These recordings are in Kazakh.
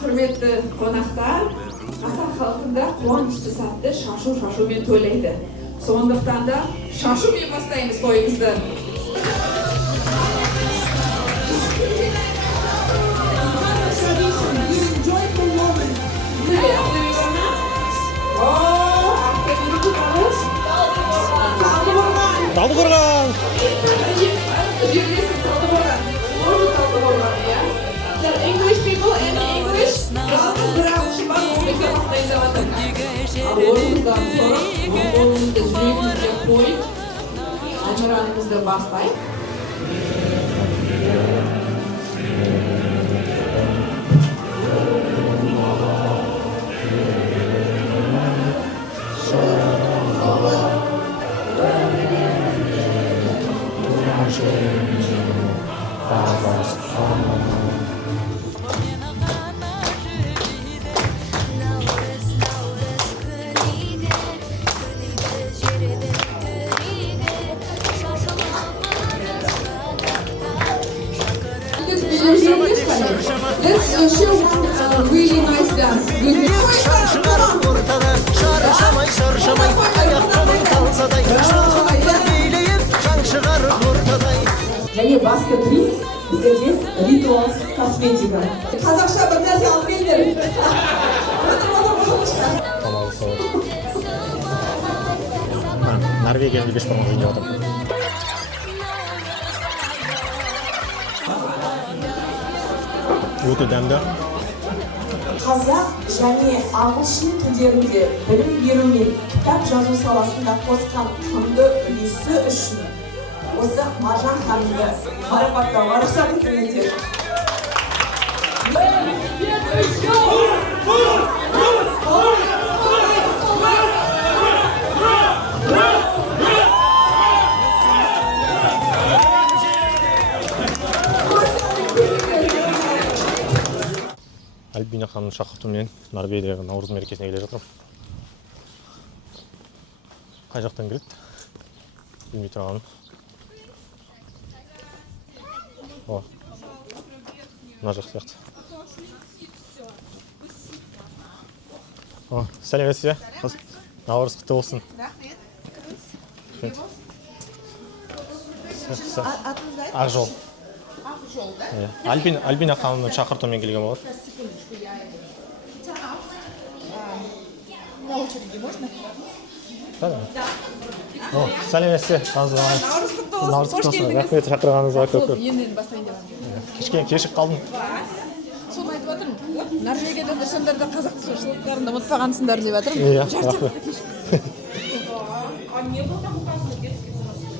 Құрметті қонақтар, қазақ халқында қуанышты сәтті шашу-шашумен тойлайды. Сондықтан да шашумен бастаймыз тойымызды. Талдықорған! English people and English. Жалғыз бір ағылшын бар, ол екі мақтайын деп жатыр. Ал орнымыздан тұрып, қолымызды жүрегімізге қойып, әнұранымызды бастайық. Let's show one really nice dance. Және басты приз біздерде Rituals косметика. Қазақша бір нәрсе алып келдер. Норвегияны беш бұрын жинап отырмын. Өте дәмді. Қазақ және ағылшын тілдерінде білім беру мен кітап жазу саласында қосқан құнды үлесі үшін осы Маржан ханымды марапаттауға рұқсат етіңіздер. Альбина ханымның шақыртуымен Норвегиядағы Наурыз мерекесіне келе жатырмын. Қай жақтан келеді? Білмей тұрғаным. О, мына жақ сияқты. О, сәлеметсіз бе? Наурыз құтты болсын. Ақжол. Альбина ханымның шақыртуымен келген болады. На очереди можно? Да. О, сәлеметсіз. Наурыз құтты болсын. Рахмет шақырғаныңызға көп. Енен бастайын деп жатырмын. Кешке кешік қалдым. Соны айтып жатырмын. Норвегияда тұрсаңдар да қазақшылықтарын ұмытпағансыңдар деп жатырмын. Иә, рахмет. А не было там указано детский взрослый?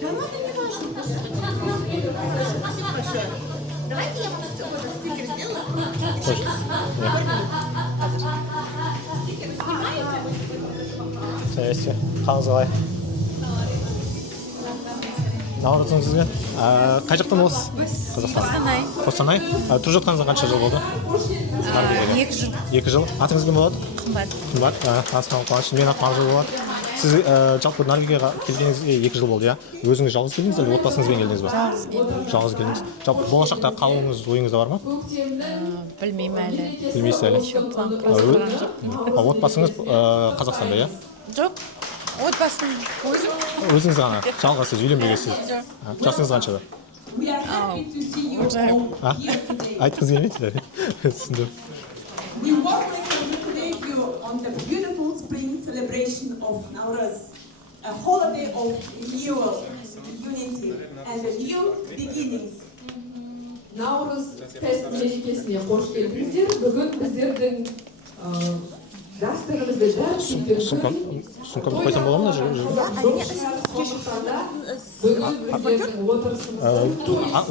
Да ладно, не важно. Давайте я просто стикер сделаю. Сәлеметсіз. Қалыңыз қалай? Наурызыңыз бе? Қай жақтан боласыз? Қостанай. Қостанай? Тұрып жатқаныңызға қанша жыл болды? 2 жыл. 2 жыл. Атыңыз кім болады? Қымбат. Қымбат. Асқан қуаныш. Мен атым Ақжол болады. Сіз жалпы Норвегияға келгеніңізге 2 жыл болды, иә? Өзіңіз жалғыз келдіңіз әлде отбасыңызбен келдіңіз бе? Жалғыз келдім. Жалғыз келдіңіз. Жалпы болашақта қалуыңыз ойыңызда бар ма? Білмеймін әлі. Білмейсіз әлі. Еще план құрастырған жоқ. Отбасыңыз Қазақстанда, иә? Жоқ. Отбасым өзім. Өзіңіз ғана жалғызсыз, үйленбегенсіз. Жасыңыз қаншада? Айтқыңыз келмейді? Түсіндім. We want to congratulate you on the beautiful spring celebration of Nauruz, a holiday of renewal, unity, and a new beginnings. Наурыз фест мерекесіне қош келдіңіздер. Бүгін біздердің дәстүрімізді дәріптейтін Сумкамды қойсам бола ма?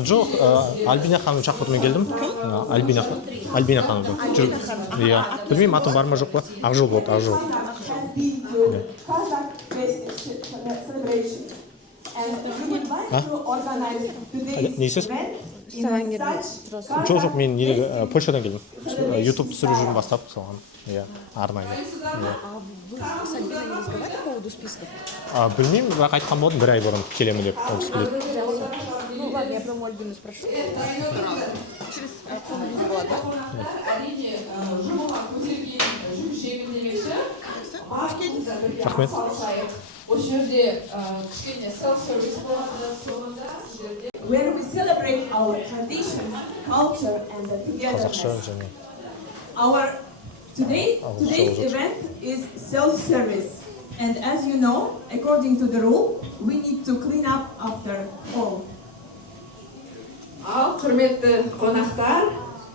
Жоқ, Альбина ханымның шақыртуымен келдім. Альбина ханымның. Иә. Білмеймін, атым бар ма жоқ па? Ақжол болады, Ақжол. Не істесіз? Жоқ, мен Польшадан келдім. YouTube түсіріп жүрмін бастап соған. Иә, арнайы. С Альбиной не разговаривали по поводу списков? Білмеймін, бірақ айтқан болдым 1 ай бұрын келемін деп. Ну ладно, я прям у Альбины спрошу. Через комнату была, да? әрине жұмылған көтерген жүк жеңіл демекші барлығымызда бірге Рахмет. атсалысайық. Осы жерде кішкене self-service болады соңында сіздерде When we celebrate our tradition, culture, and the Қазақша togetherness, және our today's event is self-service. And as you know, according to the rule, we need to clean up after all. Ал құрметті қонақтар,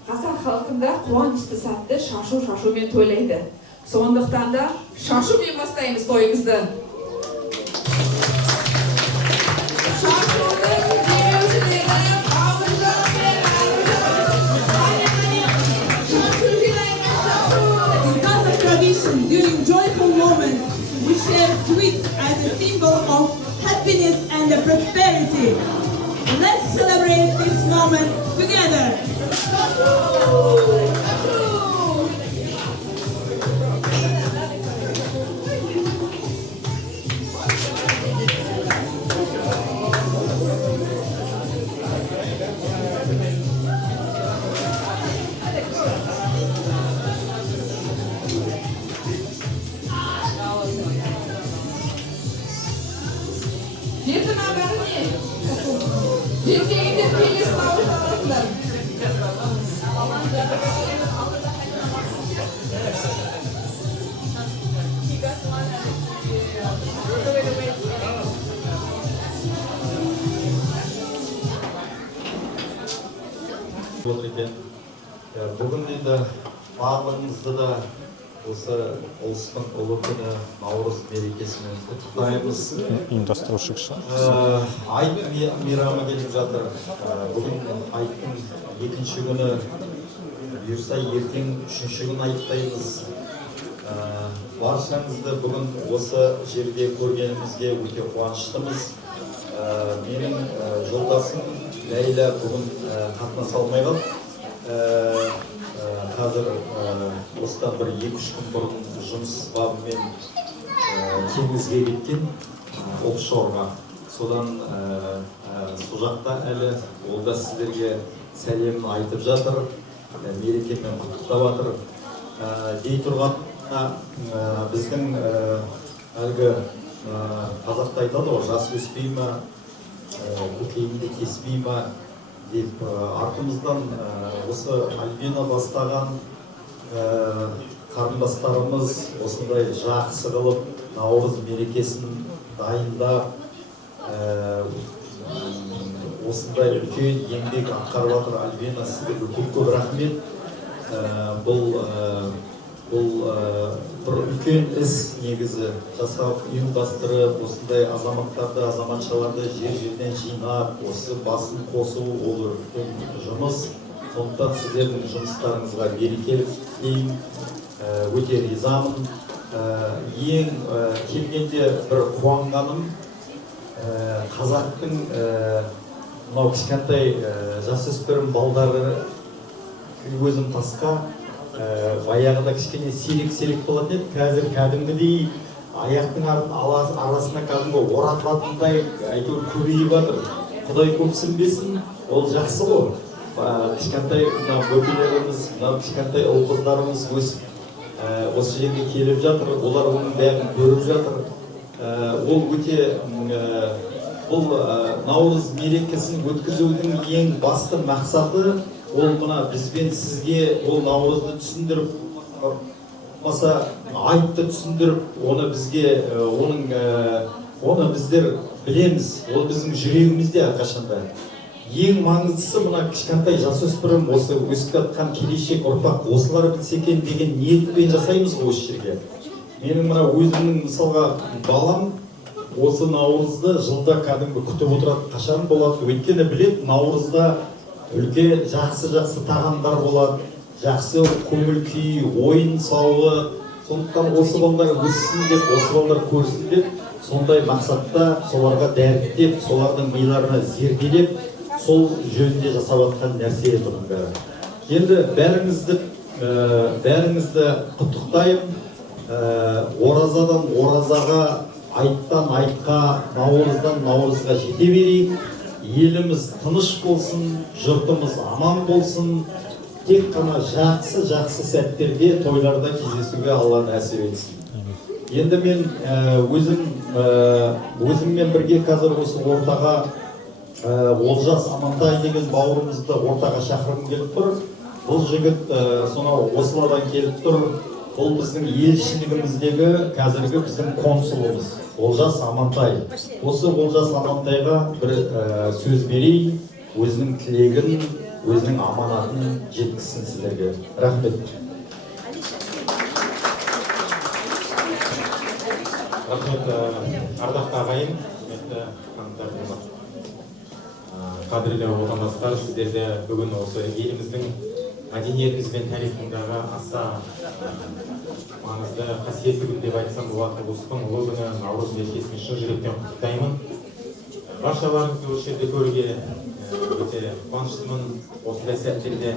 қазақ халқында қуанышты сәтті шашумен тойлайды. Сондықтан да шашумен бастаймыз тойымызды. Шашудың демеушілері Because of tradition, during joyful moments, we share sweets as a symbol of happiness and prosperity. Let's celebrate this moment together. Жетім бәріне ертеңінде келесі наурыз аласыздар. Бүгін енді барлығымызды да осы ұлыстың ұлы күні наурыз мерекесімен құттықтаймыз. ұйымдастырушы кіші. Айт мейрамы келіп жатыр. Бүгін айттың екінші күні, бұйырса ертең үшінші күн айттаймыз. Баршаңызды бүгін осы жерде көргенімізге өте қуаныштымыз. Менің жолдасым Ләйла бүгін қатынаса алмай қалды. Қазір осыдан бір 2-3 күн бұрын жұмыс бабымен теңізге кеткен офшорға. Содан сол жақта әлі ол да сіздерге сәлемін айтып жатыр, мерекемен құттықтап жатыр. Дей тұрғанда біздің әлгі қазақта айтады ғой, жас өспей ма, көкейінде кеспей ма деп артымыздан осы Альбина бастаған қарындастарымыз осындай жақсы қылып наурыз мерекесін дайындап осындай үлкен еңбек атқарып жатыр. Альбина, сізге көп рахмет. Бұл бір үлкен іс негізі жасап, ұйымдастырып, осындай азаматтарды, азаматшаларды жер-жерден жинап, осы басын қосу ол үлкен жұмыс. Сондықтан сіздердің жұмыстарыңызға берекелік тілеймін, өте ризамын. Ең келгенде бір қуанғаным қазақтың мынау кішкентай жасөспірім балдары өзім тасқа баяғыда кішкене сирек болатын еді. Қазір кәдімгідей аяқтың арасына кәдімгі оратылатындай әйтеуір көбейіп жатыр. Құдай көпсінбесін, ол жақсы ғой. Кішкентай бөпелеріміз, кішкентай ұл-қыздарымыз өсіп осы жерге келіп жатыр. Олар оның бәрін көріп жатыр. Ол өте бұл наурыз мерекесін өткізудің ең басты мақсаты ол мына бізбен сізге ол наурызды түсіндіріп, маса айтты түсіндіріп, оны бізге, оны біздер білеміз, ол біздің жүрегімізде әрқашанда. Ең маңыздысы мына кішкентай жасөспірім осы өсіп жатқан келешек ұрпақ осылар білсе екен деген ниетпен жасаймыз ғой осы жерге. Менің мына өзімнің мысалға балам осы наурызды жылда кәдімгі күтіп отырады, қашан болады. Өйткені білет наурызда үлкен жақсы тағамдар болады, жақсы көңіл күй, ойын сауығы. Сондықтан осы балалар өссін деп, осы балалар көрсін деп, сондай мақсатта соларға дәріптеп, солардың миларына зерделеп, сол жөнінде жасап жатқан нәрсе бұның бәрі. Енді бәріңізді құттықтаймын. Оразадан оразаға, айттан айтқа, наурыздан наурызға жете берейік. еліміз тыныш болсын, жұртымыз аман болсын, тек қана жақсы сәттерде, тойларда кездесуге Алла нәсіп етсін. Енді мен өзіммен бірге қазір осы ортаға Олжас Амантай деген бауырымызды ортаға шақырғым келіп тұр. Бұл жігіт сонау Ослодан келіп тұр. Бұл біздің елшілігіміздегі қазіргі біздің консулымыз Олжас Амантай. Осы Олжас Амантайға бір сөз берейін, өзінің тілегін, өзінің аманатын жеткізсін сіздерге. Рахмет. Рахмет, ардақты ағайын, құрметті қонақтар, қадірлі отандастар, сіздерді бүгін осы еліміздің мәдениетіміз бен тарихындағы аса маңызды қасиетті күн деп айтсам болады. Ұлыстың ұлы күні Наурыз мерекесін шын жүректен құттықтаймын. Баршаларыңызды осы жерде көруге өте қуаныштымын. Осындай сәттерде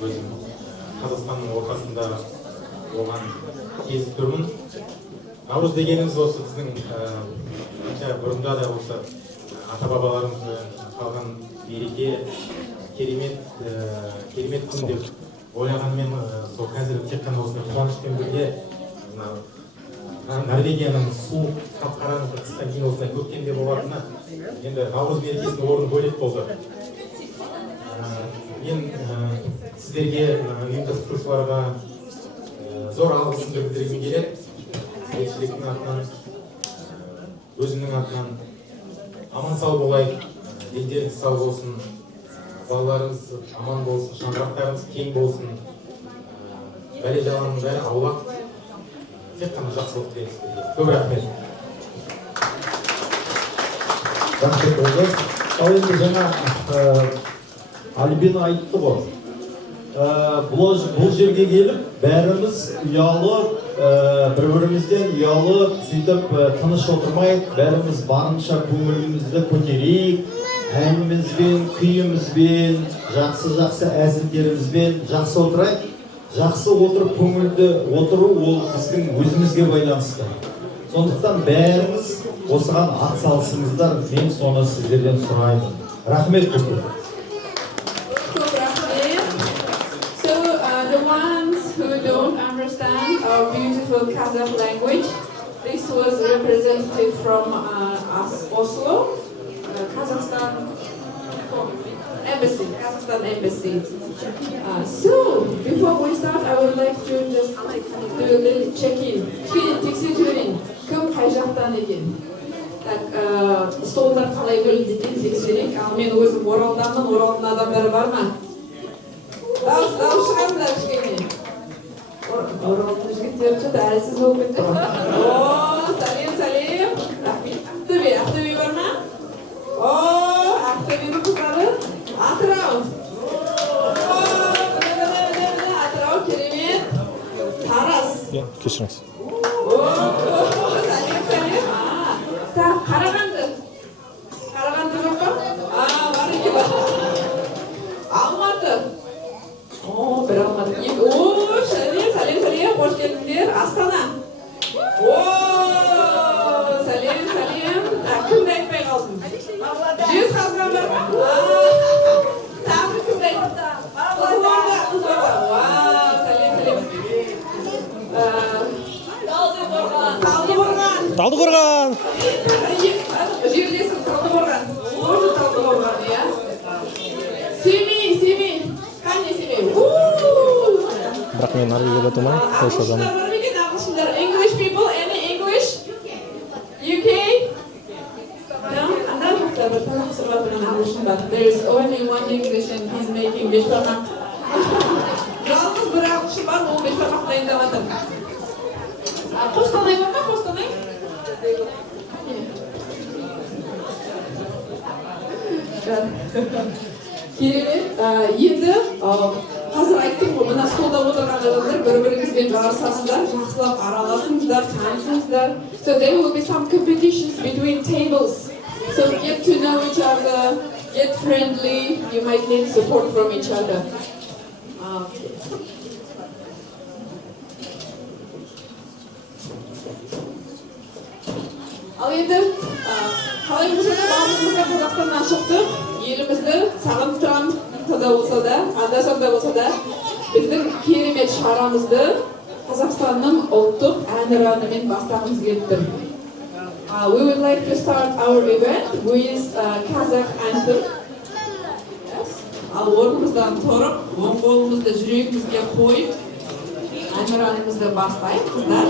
өзім Қазақстанның ортасында болған кезіп тұрмын. Наурыз дегеніміз осы біздің бұрында да осы ата-бабаларымыздан қалған береке, керемет күн деп ойлағанмен сол қазір тек қана осындай қуанышпен бірге Норвегияның суық қап-қараңғы қыстан кейін осындай көктемде болатыны енді Наурыз мерекесінің орны бөлек болды. Мен сіздерге ұйымдастырушыларға зор алғысымды білдіргім келеді. Елшіліктің атынан, өзімнің атынан аман сау болайық, дендеріңіз сау болсын, балаларыңыз аман болсын, шаңырақтарыңыз кең болсын, бәле жаланың бәрі аулақ, тек қана жақсылық тілейміз. Көп рахмет. Рахмет Олжас. Ал енді жаңа Альбина айтты ғой. Бұл жерге келіп, бәріміз ұялып, бір-бірімізден ұялып, сөйтіп тыныш отырмайық, бәріміз барынша көңілімізді көтерейік, әнімізбен, күйімізбен, жақсы әзілдерімізбен жақсы отырайық. Жақсы отырып, көңілді отыру ол біздің өзімізге байланысты. Сондықтан бәріміз осыған атсалысыңыздар, мен соны сіздерден сұраймын. Рахмет көп. The ones who don't understand our beautiful Kazakh language, this was representative from Oslo, Kazakhstan embassy. So before we start, I would like to just do a little check-in. Тексерейін, кім қай жақтан екен? Столдар қалай бөлінді екен тексерейік. Ал мен өзім Оралданмын, Оралдың адамдары бар ма? Дауыс шығарыңдар кішкене. Оралдың жігіттері что-то әлсіз болып кетті. Сәлем. Ақтөбе бар ма? Ақтөбенің қыздары. Атырау. Атырау керемет. Тараз. Кешіріңіз. Сәлем. Қарағанды. Қарағанды жоқ па? Бар екен. Алматы. Bir Алматы. Сәлем. Қош келдіңдер. Астана. Сәлем. Кімді айтпай қалдым? Жезқазған бар ма? Тағы кімді айтпай? Қызылорда. Сәлем. Талдықорған. Жерлесім Талдықорған. Тоже Талдықорған, иә? Семей. Қане Семей? Бірақ мен Норвегияда тұрмаймын, Польшадан. English people, any English? UK? No? There's only one English and he's making бешбармақ. Жалғыз бір ағылшын бар, ол бешбармақ дайындап жатыр. Қостанай бар ма? Қостанай? Керемет. Енді қазір айттым ғой, мына столда отырған адамдар бір-біріңізбен жарысасыздар, жақсылап араласыңыздар, танысыңыздар. So there will be some competitions between tables. So get to know each other, get friendly. You might need support from each other. Ал енді Қалай болса да барлығымыз да Қазақстаннан шықтық. Елімізді сағынып тұрамыз. Қада болса да, анда-санда болса да, біздің керемет шарамызды Қазақстанның ұлттық әнұранымен бастағымыз келіп тұр. We would like to start our event with Kazakh anthem. Ал орнымыздан тұрып, оң қолымызды жүрегімізге қойып, әнұранымызды бастайық, қыздар.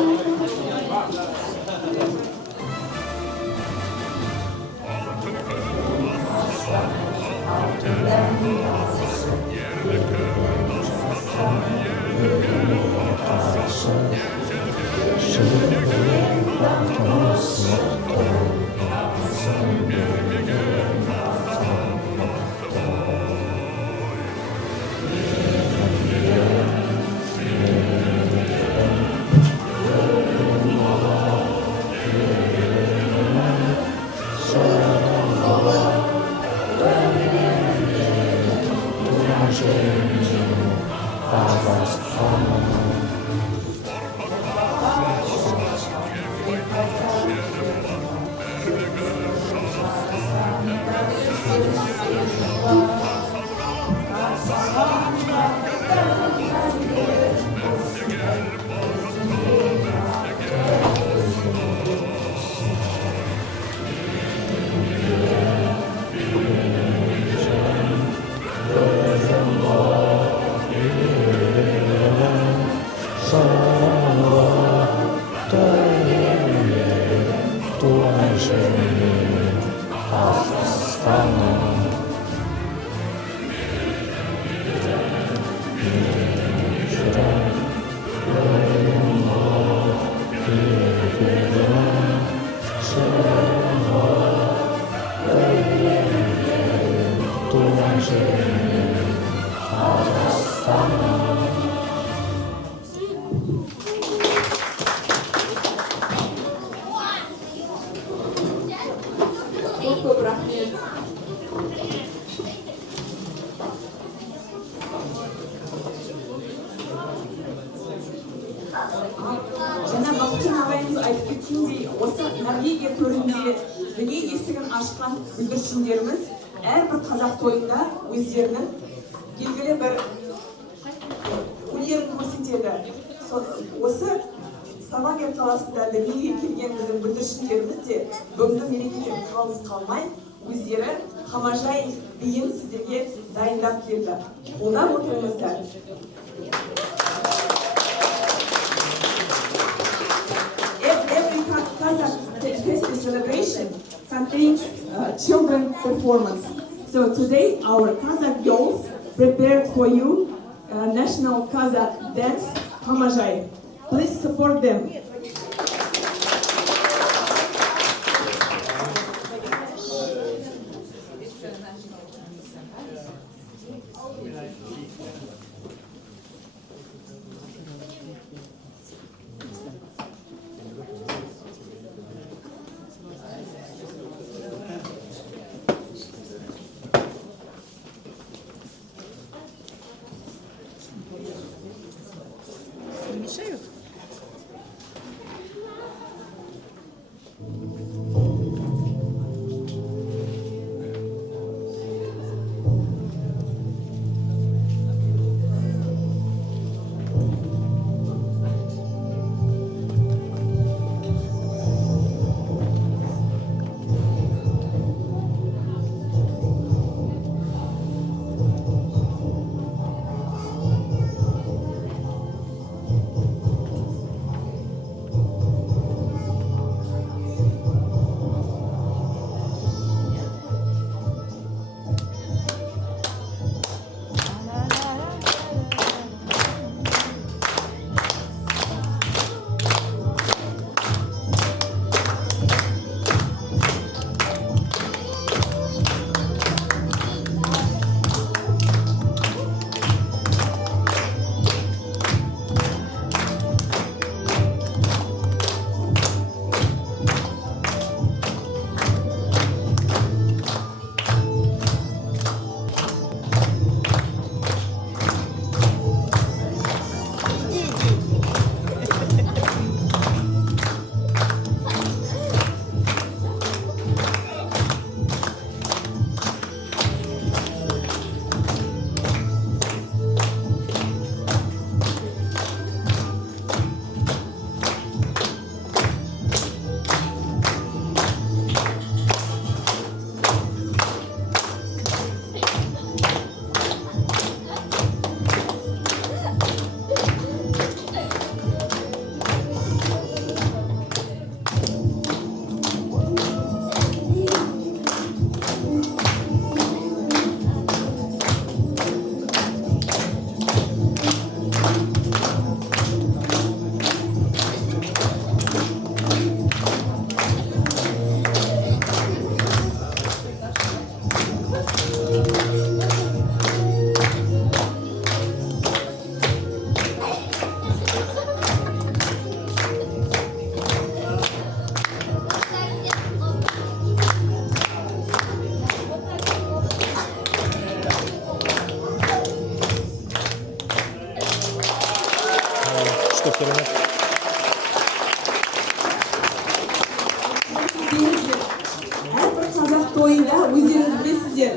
Көп рахмет. Жаңа Бақытжан ағайымыз айтып кеткендей, осы Норвегия төрінде дүние есігін ашқан бүлдіршіндеріміз әрбір қазақ тойында өздерінің белгілі бір өнерін көрсетеді. Осы Ставангер қаласында дүниеге келген біздің бүлдіршіндеріміз де бүгінгі мерекеден қалыс қалмай, өздері Қамажай биін сіздерге дайындап келді. Қолдап отырыңыздар. Every Kazakh festival celebration contains children performance. So today our Kazakh girls prepared for you national Kazakh dance Kamajay. Please support them. керемет. Әрбір қазақ тойында өздеріңіз білесіздер,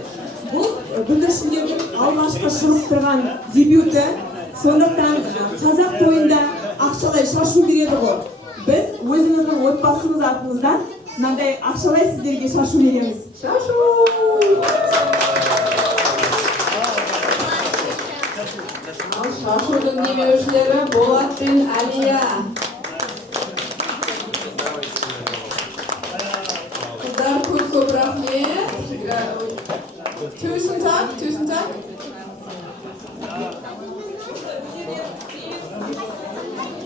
бұл бүлдіршіндердің алғашқы шығып тұрған дебюті. Сондықтан қазақ тойында ақшалай шашу береді ғой. Біз өзіміздің отбасымыз атымыздан мынандай ақшалай сіздерге шашу береміз. Шашу! Ал шашудың демеушілері Болат пен Әлия. Қыздар көп рахмет. Tusen takk.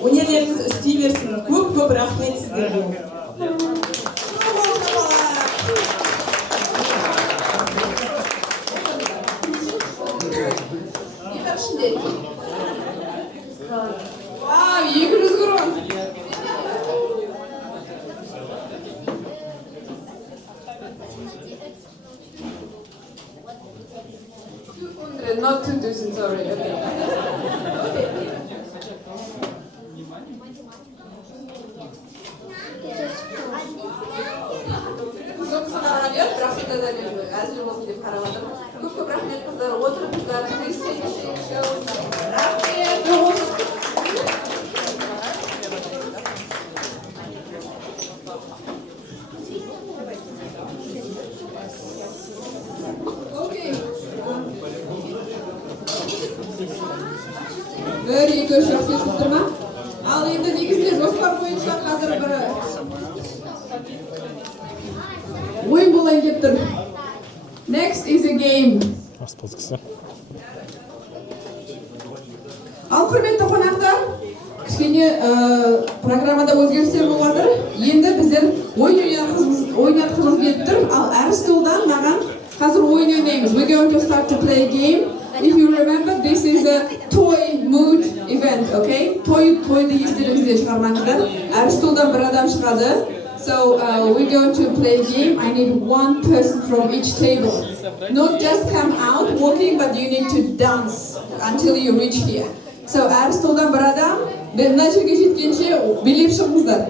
Өнерлеріңіз үстей берсін. Көп рахмет сіздерге. Не var şimdi? Vay, 200 kron. Not 2000, sorry. Çok sana rahmet, rahmet ederim. Azir olsun diye para vardır. Çok rahmet kızlar, oturun kızlar. Rahmet, bir iki üç hafta tutturma. Al endi negizde jоспар boyunca hozir bir o'yin bo'layin deb tur. Next is a game. Астазгысы. Al hurmatli qonaqlar, kichkina programmada o'zgarishlar bo'ladir. Endi bizlar o'ynayotganimiz ketdir. Al Aristoldan ma'gan hozir o'yin o'ynaymiz. We're going to start to play a game. If you remember, this is a toy mood event, okay? Toyda yestiringizga chiqarmoqchilar. Aristoldan bir odam chiqadi. So we're going to play a game. I need one person from each table. Not just come out walking, but you need to dance until you reach here. So Aristoldan bir odam, ben nashaga yetguncha bilib chiqingizlar.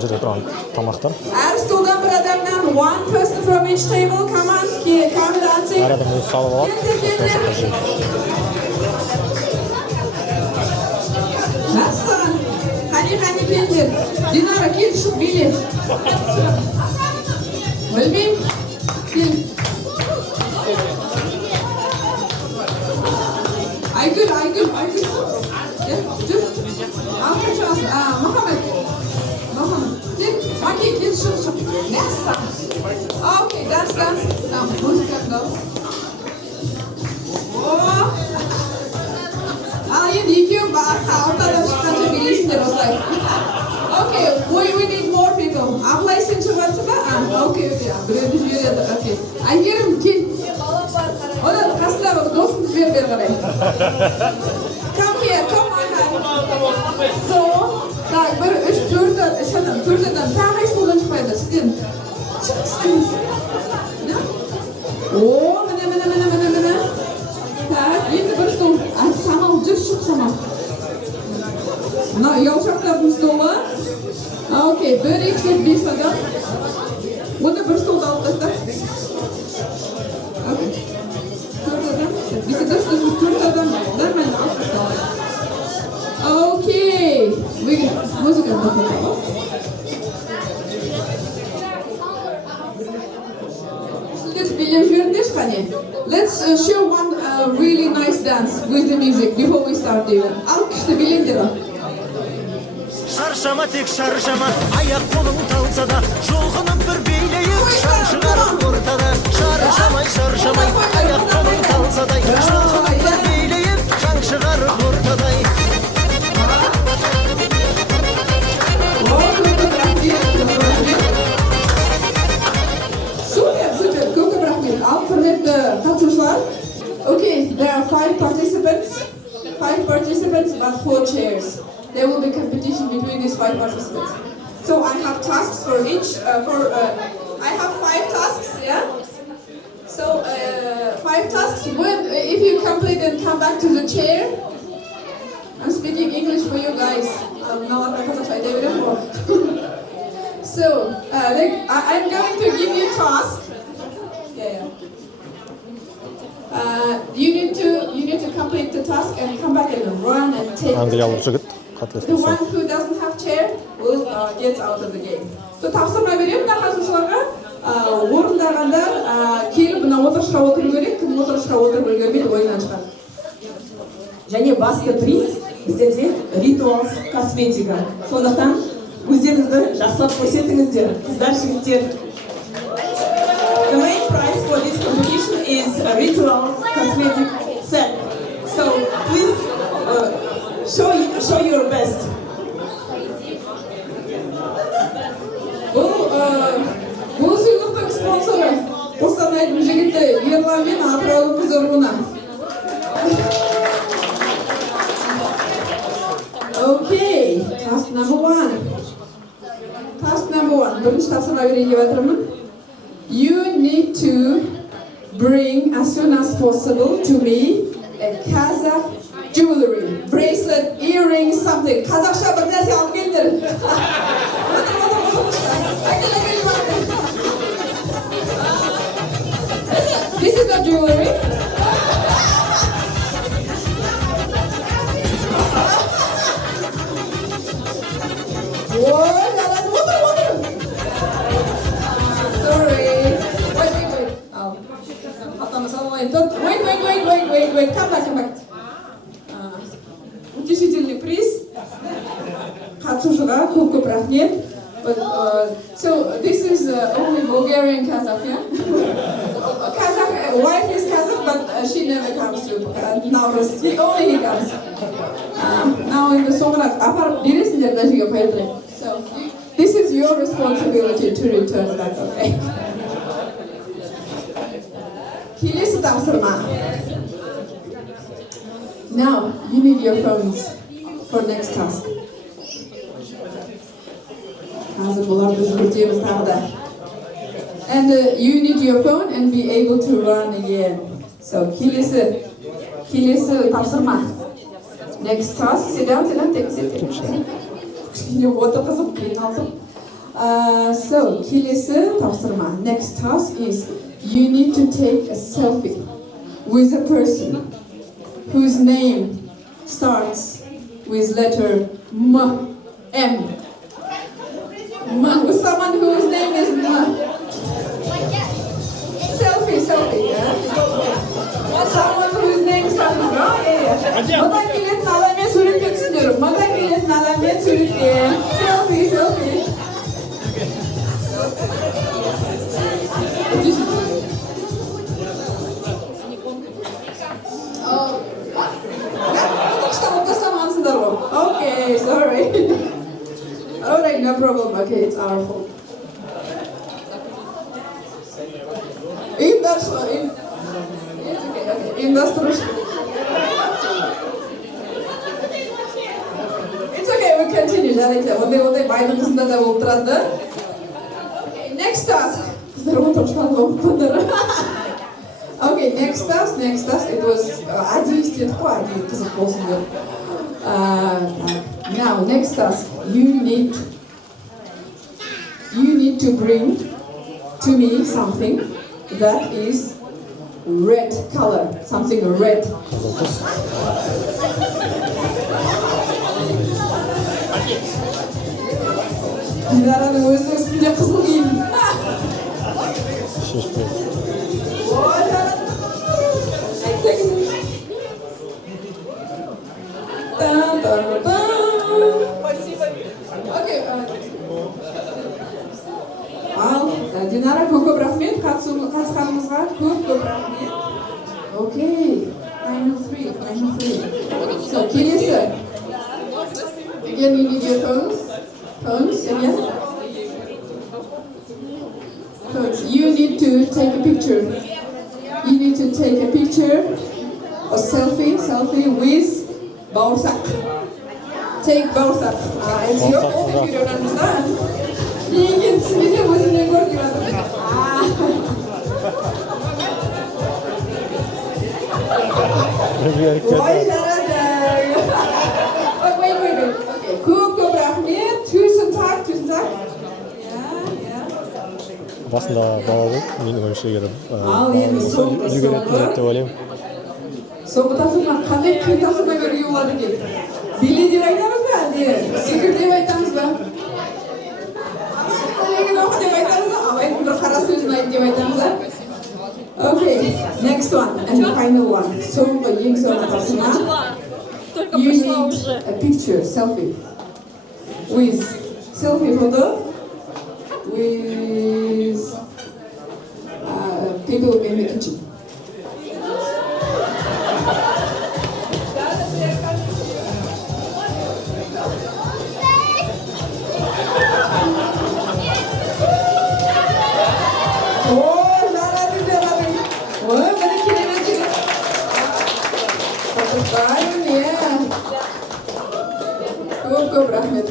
Жерде тұрған тамақтар. Aristoldan bir odamdan one person from each table. Come on, come dancing. Әр адам өзі салып алады. Nasılsın? Hani geldir. Dinara gel şu bile. Bilmem. Gel. Aygül. Gel, dur. Alkışlar. Muhammed. Gel. Maki gel şu. Nasılsın? Okay, dance. Tamam, müzik go. Oh. Al endi ikki ortadan chiqqancha bilasizlar o'zlar. Okay, we need more people. Ablay sen chiqyapsizmi? Okay. Birinchi yuradi. Okay. Aygerim kel. Ona qaslar do'stingiz ber qarang. Come here, come on. So, tak, bir 4 tag'i stoldan chiqmaydi. Sizdan chiqsangiz. Oh, mana. Tak, endi bir stol. Samol, just samol. No, yolchoqlarning stoli. Okay, 1-2-5 odam. Buni bir stolda olib tashla. Okay. 4 odam. Bitta 4 odam. Darmaydi, olib tashla. Okay. Muzika qo'yamiz. Let's show one really nice dance with the music before we start doing. Alkışla bilingdir. Şarşama tek şarşama, ayak kolun talsa da şolğunun bir beyleyip şarşılarım ortada. Şarşamay, ayak kolun talsa da şolğunun bir beyleyip şarşılarım ortada. Super. Çok rahmet. Al hürmetli katılımcılar. Okay, there are 5 participants. 5 participants, but 4 chairs. There will be competition between these 5 participants. So I have tasks for each. I have 5 tasks. Yeah. So 5 tasks. If you complete and come back to the chair. I'm speaking English for you guys. So, I'm going to give you a task. You need to complete the task and come back and run and take. Англиялық жігіт The қателеспесем. one who doesn't have chair will get out of the game. So тапсырма беремін мына қатысушыларға. Орындағандар келіп мына отырышқа отыру керек, кім отырышқа отырып үлгермейді ойыннан шығады. Және басты приз біздерде ритуал косметика. Сондықтан өздеріңізді жақсылап көрсетіңіздер, қыздар, жігіттер. The main prize for this competition is a ritual cosmetic set. So please show your best. Бұл сыйлықтың спонсоры Қостанайдың жігіті Ерлан мен Атыраулық қызы Руна. Okay, task number one. Бірінші тапсырма берейін деп жатырмын. You need to bring as soon as possible to me a Kazakh jewelry, bracelet, earring, something. Қазақша бір нәрсе алып келдір. This is the jewelry. Wait, come back. Утешительный приз. Қатысушыға көп рахмет. So this is only Bulgarian Kazakh, yeah? Kazakh, wife is Kazakh, but she never comes to Nauruz. Only he comes. Now in the соңырақ апарып бересіңдер мына жерге поэтому. So this is your responsibility to return that, okay? Келесі тапсырма. Now, you need your phones for next task. Hazır bulardı жүгіртеміз тағы да. And you need your phone and be able to run again. So, келесі тапсырма. Next task, sit down, take a seat. So, келесі тапсырма. Next task is you need to take a selfie with a person whose name starts with letter M. With someone whose name is M. Selfie, yeah? Someone whose name starts with M. Мадан келетін адаммен суретке түсіңдер. Selfie. Okay, sorry. Alright, no problem. Okay, it's our fault. It's okay, we continue. Okay, next task. Okay, next task. It was 11 қызық болсын. Now, next task. You need to bring to me something that is red color. Something red. Динараның өзінің үстінде қызыл киім. Динара, көп рахмет. Қатысқанымызға көп рахмет. Okay, final three. So, келесі. Again, you need your phones. Again. Phones. You need to take a picture. A selfie with Bausak. Take Bausak. It's your fault if you don't understand. Ой, жарады. Окей. Көп рахмет. Tusen takk. Басында бала болып, менің ойымша егер Ал енді соңғы. деп ойлаймын. Соңғы тапсырма қандай қиын тапсырма беруге болады екен? Биле деп айтамыз ба әлде секір деп айтамыз ба? Деген оқы деп айтамыз ба? Абайдың бір қара сөзін айт деп айтамыз ба? Okay, next one and final one. Соңғы ең соңғы тапсырма. You need a picture, selfie. With selfie photo with people in the kitchen.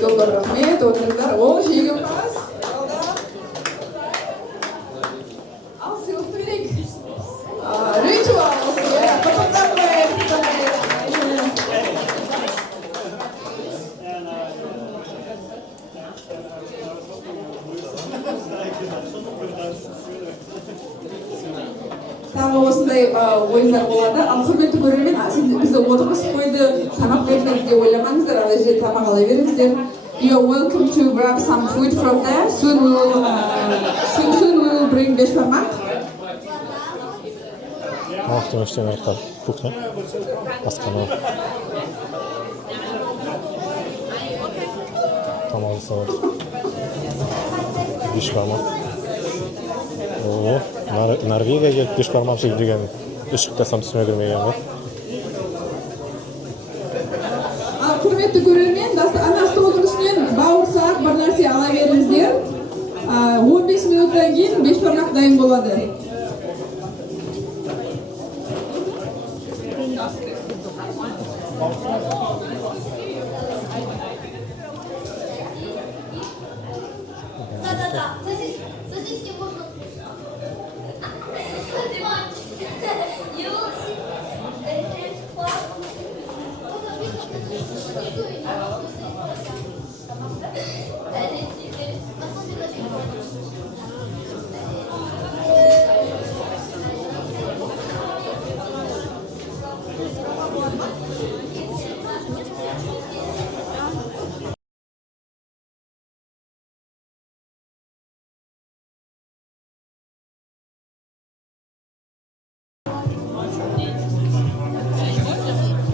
Көп рахмет, отырыңдар. Ол жеңімпаз. Ал сыйлықты берейік. Ritual. Құттықтап қояйық. Тағы осындай ойындар болады. Ал құрметті көрермен, бізді отырғызып қойды, тамақ бермеді деп ойламаңыздар, ана жерде тамақ ала беріңіздер. You are welcome to grab some food from there. Soon we will bring бешбармақ. Тамақтың үстіне артар кухня. Асхана. Тамақ жасалады. Бешбармақ. Норвегия келіп бешбармақ жейді деген ешқайсам түсіме кірмеген ғой. Құрметті көрермен, ана столдың үстінен бауырсақ бір нәрсе ала беріңіздер. 15 минуттан кейін бешбармақ дайын болады. Сосиски можно.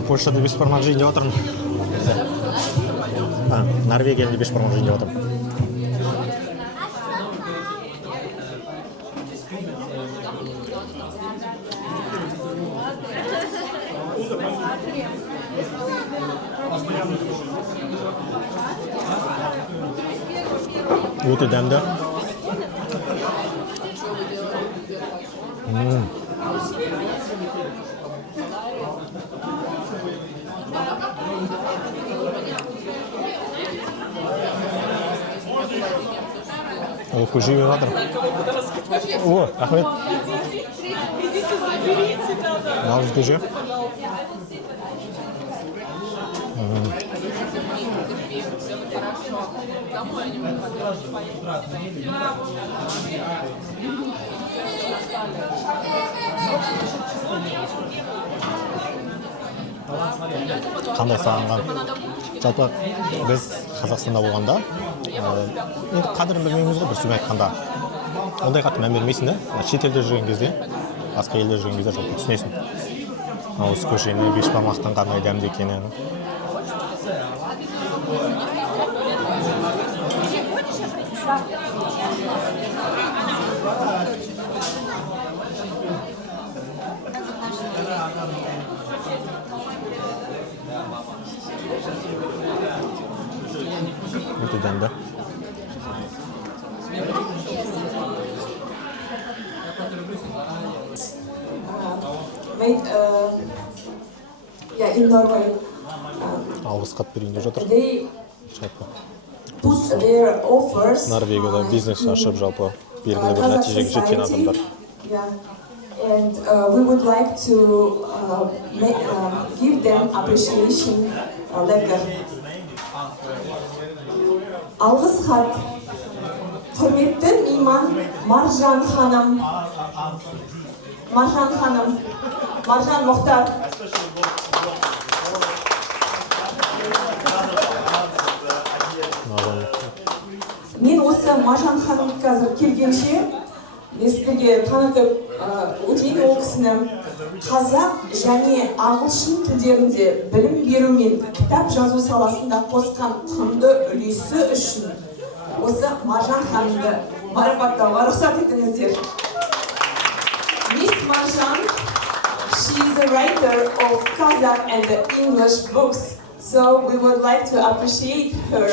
Польшада бешбармақ жейін деп отырмын. Норвегияда бешбармақ жейін деп отырмын. Өте дәмді. Көжеге жатыр. О, рахмет. Нағыз көже. Қандай сағынған? Жалпы біз Қазақстанда болғанда енді қадірін білмейміз ғой, бір сөзбен айтқанда. Ондай қатты мән бермейсің да. Шетелде жүрген кезде, басқа елде жүрген кезде жалпы түсінесің. Осы көжені, бешбармақтың қандай дәмді екенін. Өте дәмді. Made in Norway. Алғыс хат берейін деп жатыр. They Жалпы put their offers Норвегияда бизнес ашып жалпы белгілі бір нәтижеге жеткен адамдар. Yeah. And we would like to give them appreciation letter. Алғыс хат. Құрметті мейман Маржан ханым. Маржан Мұхтар. Мен осы Маржан ханым қазір келгенше сіздерге танытып өтейін. Ол кісіні қазақ және ағылшын тілдерінде білім беру мен кітап жазу саласында қосқан құнды үлесі үшін осы Маржан ханымды марапаттауға рұқсат етіңіздер. Miss Marjan, she is a writer of Kazakh and English books, so we would like to appreciate her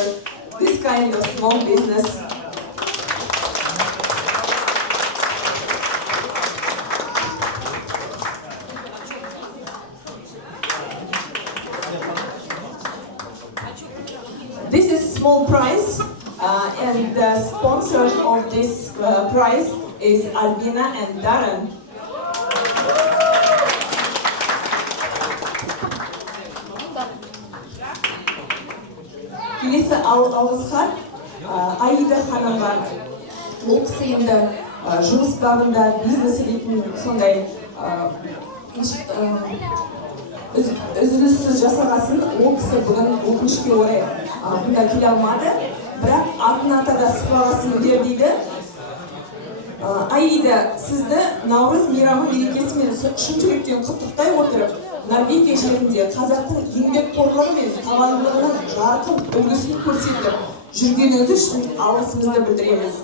this kind of small business. This is small prize, and the sponsors of this prize is Albina and Darren. Келесі алғыс хат Аида ханымға. Ол кісі енді жұмыс бабында бизнес ретінде сондай үзіліссіз жасағасын. Ол кісі бүгін өкінішке орай бұнда келе алмады, бірақ атын атада сыпаласын бер дейді. Аида, сізді Наурыз мейрамы мерекесімен шын жүректен құттықтай отырып, Норвегия жерінде қазақтың еңбекқорлығы мен табандылығының жарқын үлгісін көрсетіп жүргеніңіз үшін алғысымызды білдіреміз.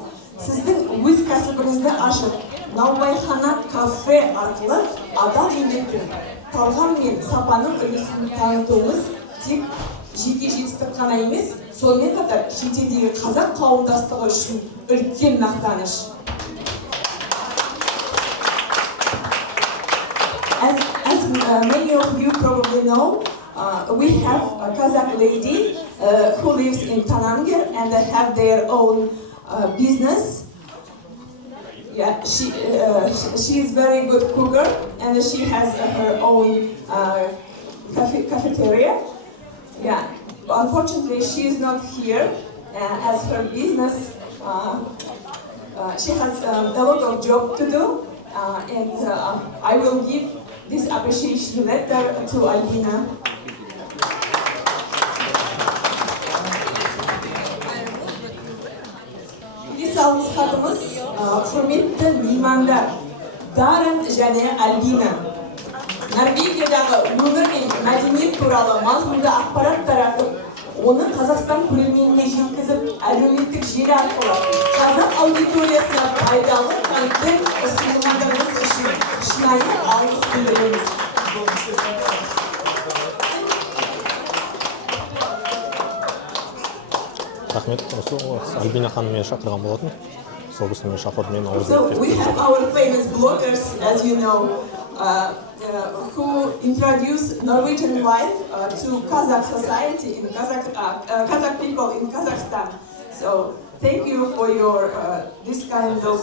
Сіздің өз кәсібіңізді ашып, Наубайхана кафе арқылы адал еңбектің, талғам мен сапаның үлгісін танытуыңыз тек жеке жетістік қана емес, сонымен қатар шетелдегі қазақ қауымдастығы үшін үлкен мақтаныш. As many of you probably know, we have a Kazakh lady who lives in Tananger and have their own business. Yeah, she is very good cooker and she has her own cafeteria. Yeah, unfortunately she is not here as her business. She has a lot of job to do, and I will give this appreciation letter to Albina. Келесі алғыс хатымыз құрметті меймандар Дарren және Albina. Норвегиядағы өмір мен мәдениет туралы мазмұнды ақпарат таратып, оны Қазақстан көрерменіне жеткізіп, әлеуметтік желі арқылы қазақ аудиториясына пайдалы контент ұсынғандарыңыз үшін шынайы алғыс білдіреміз. Рахмет, осы Альбина ханым мені шақырған болатын. Сол кісі мені шақырып, мен ауыз So we have our famous bloggers, as you know, who introduce Norwegian life to Kazakh society in Kazakh people in Kazakhstan. So thank you for your this kind of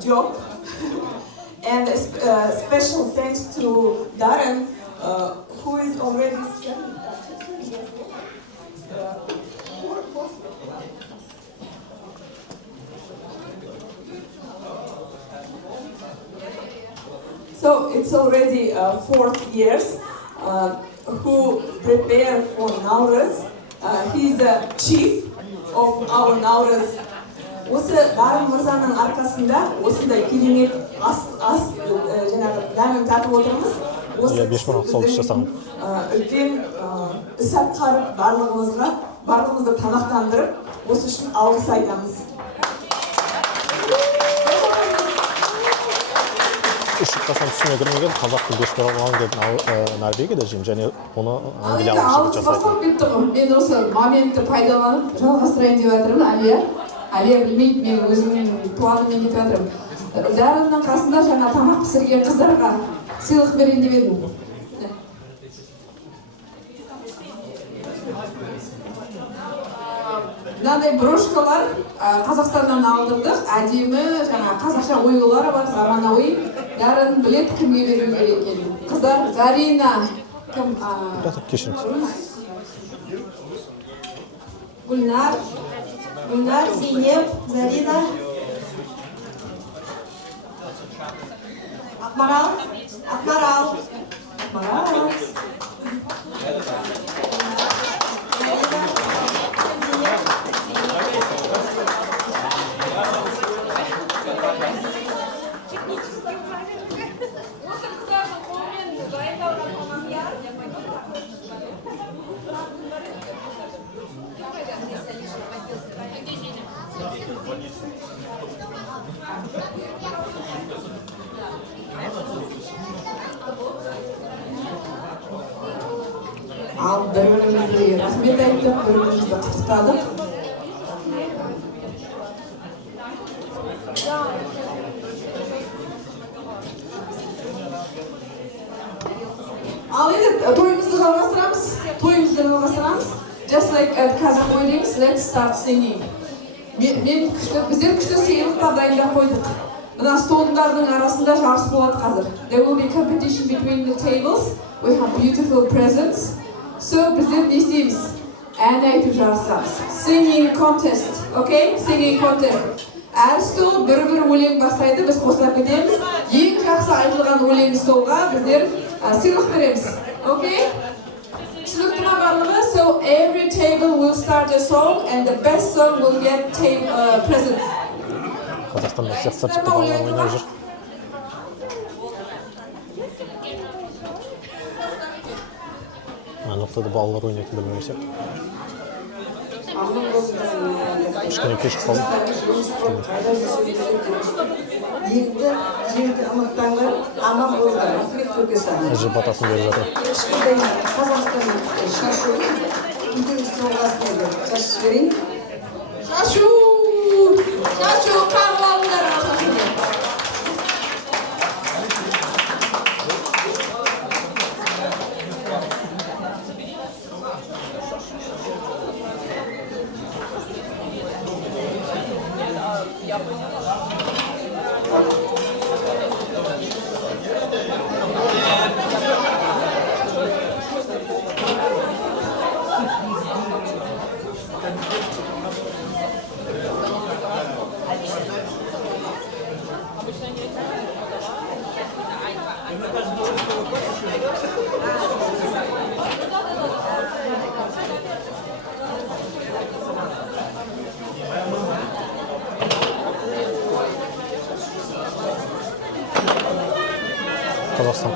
job, and special thanks to Darren, who is already So it's already 4th years who prepare for Nauruz. He's the chief of our Nauruz. Осы Дарren мырзаның арқасында осындай керемет жаңағы дәмін татып отырмыз. Осы біздің үлкен іс атқарып барлығымызды тамақтандырып, осы үшін алғыс айтамыз. Üşükkasam түсіне кірмеген қазақ тілді шпаралған деп Норвегияда жүрмін, және оны Англияға шығып жасайды. Мен осы моментті пайдаланып жалғастырайын деп жатырмын. Алия білмейді, мен өзімнің планыммен кетіп жатырмын. Дарrenнің қасында жаңа тамақ пісірген қыздарға сыйлық берейін деп едім. Мынандай брошкалар Қазақстаннан алдырдық. Әдемі, жаңа қазақша оюлары бар, заманауи. бәрін білет кімге беру керек екенін. Қыздар, Зарина, кім? Кешіріңіз. Гүлнар, Зейнеп, Зарина, Ақмарал. Ал бір-бірімізге рахмет айттық, бір-бірімізді құттықтадық. Ал енді тойымызды жалғастырамыз. Just like at Kazakh weddings, let's start singing. Біздер күшті сыйлықтар дайындап қойдық. Мына столдардың арасында жарыс болады қазір. There will be competition between the tables. We have beautiful presents. So біздер не істейміз? Ән айтып жарысамыз. Singing contest, okay? Singing contest. Әр стол бір-бір өлең бастайды, біз қосылып кетеміз. Ең жақсы айтылған өлең столға біздер сыйлық береміз. Okay? Түсінікті ма барлығы? So every table will start a song and the best song will get present. Қазақстанда жақсы шықты балалар ойнап жүр. Ана жоқта да балалар ойнайтын білмеген сияқты. Кішкене кешіп қалдым. Жерді ұмытпаңдар, аман болыңдар. Рахмет көкесаны. Әже батасын беріп жатыр. Ешқандай Қазақстанның шашу, үйдің соғасында шашып берейін. Шашу, қарып алыңдар шашуды.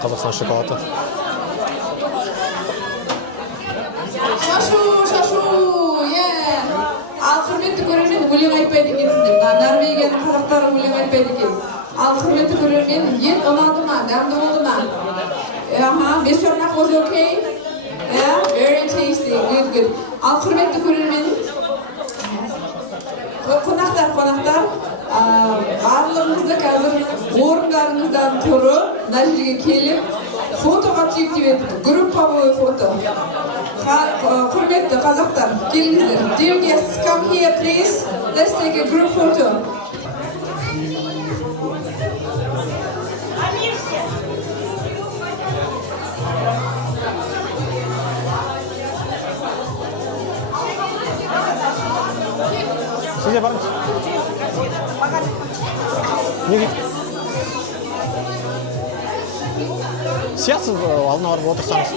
Қазақстан шоколады. Шашу, Ал құрметті көрермен өлең айтпайды екенсіңдер. Норвегияның қазақтары өлең айтпайды екен. Ал құрметті көрермен, ет ұнады ма, дәмді болды ма? Бешбармақ was okay? Yeah, very tasty, good. Ал құрметті көрермен, қонақтар, барлығыңызды қазір орындарыңыздан тұрып, мына жерге келіп, фотоға түсейік деп едік, групповой фото. Құрметті қазақтар, келіңіздер. Dear guests, come here please. Let's take a group photo. Siz yapar mısınız? Неге? Сиясыз алдына барып отырсаңыз.